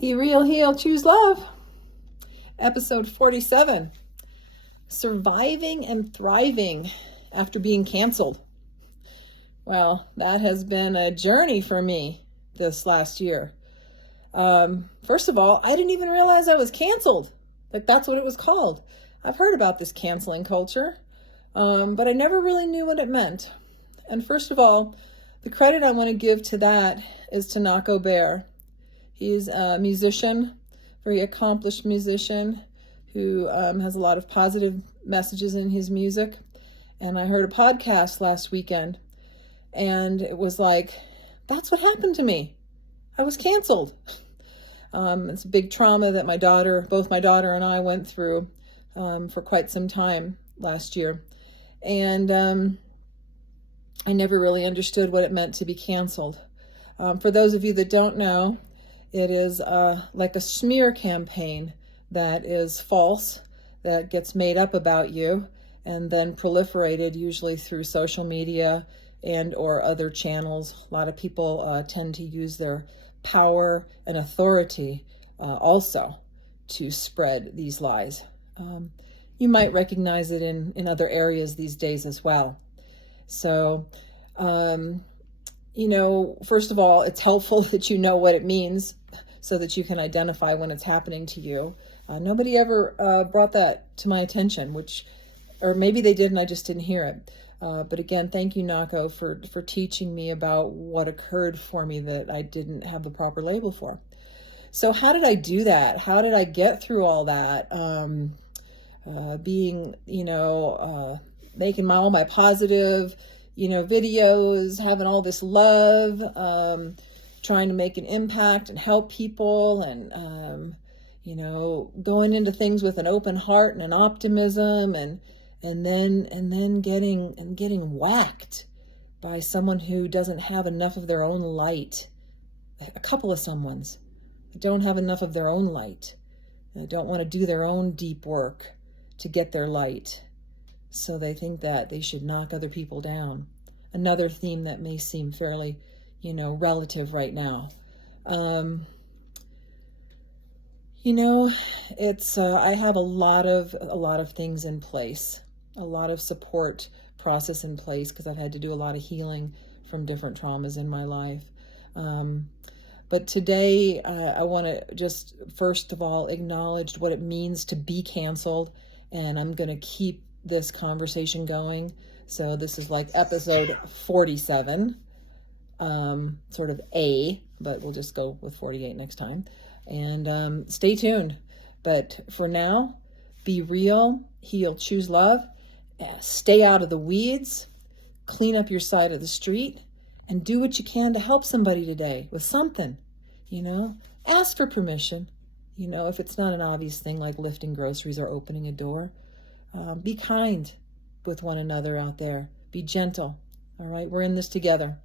Be real, heal, choose love. Episode 47. Surviving and thriving after being canceled. Well, that has been a journey for me this last year. First of all, I didn't even realize I was canceled. Like, that's what it was called. I've heard about this canceling culture, but I never really knew what it meant. And first of all, the credit I want to give to that is to Nako Bear. He's a musician, very accomplished musician who has a lot of positive messages in his music. And I heard a podcast last weekend, and it was like, that's what happened to me. I was canceled. It's a big trauma that both my daughter and I went through for quite some time last year. And I never really understood what it meant to be canceled. For those of you that don't know, it is like a smear campaign that is false, that gets made up about you and then proliferated usually through social media and or other channels. A lot of people tend to use their power and authority also to spread these lies. You might recognize it in other areas these days as well. So, first of all, it's helpful that you know what it means so that you can identify when it's happening to you. Nobody ever brought that to my attention, or maybe they did and I just didn't hear it. But again, thank you, Nako, for teaching me about what occurred for me that I didn't have the proper label for. So how did I do that? How did I get through all that? Making all my positive, videos, having all this love, trying to make an impact and help people, and going into things with an open heart and an optimism, and then getting whacked by someone who doesn't have enough of their own light. A couple of someones that don't have enough of their own light. They don't want to do their own deep work to get their light. So they think that they should knock other people down. Another theme that may seem fairly, relative right now. I have a lot of things in place, a lot of support process in place, because I've had to do a lot of healing from different traumas in my life. But today, I want to just, first of all, acknowledge what it means to be canceled. And I'm going to keep this conversation going. So this is like episode 47, sort of but we'll just go with 48 next time. And stay tuned. But for now, be real, heal, choose love, stay out of the weeds, clean up your side of the street, and do what you can to help somebody today with something, ask for permission. If it's not an obvious thing like lifting groceries or opening a door, be kind with one another out there. Be gentle. All right, we're in this together.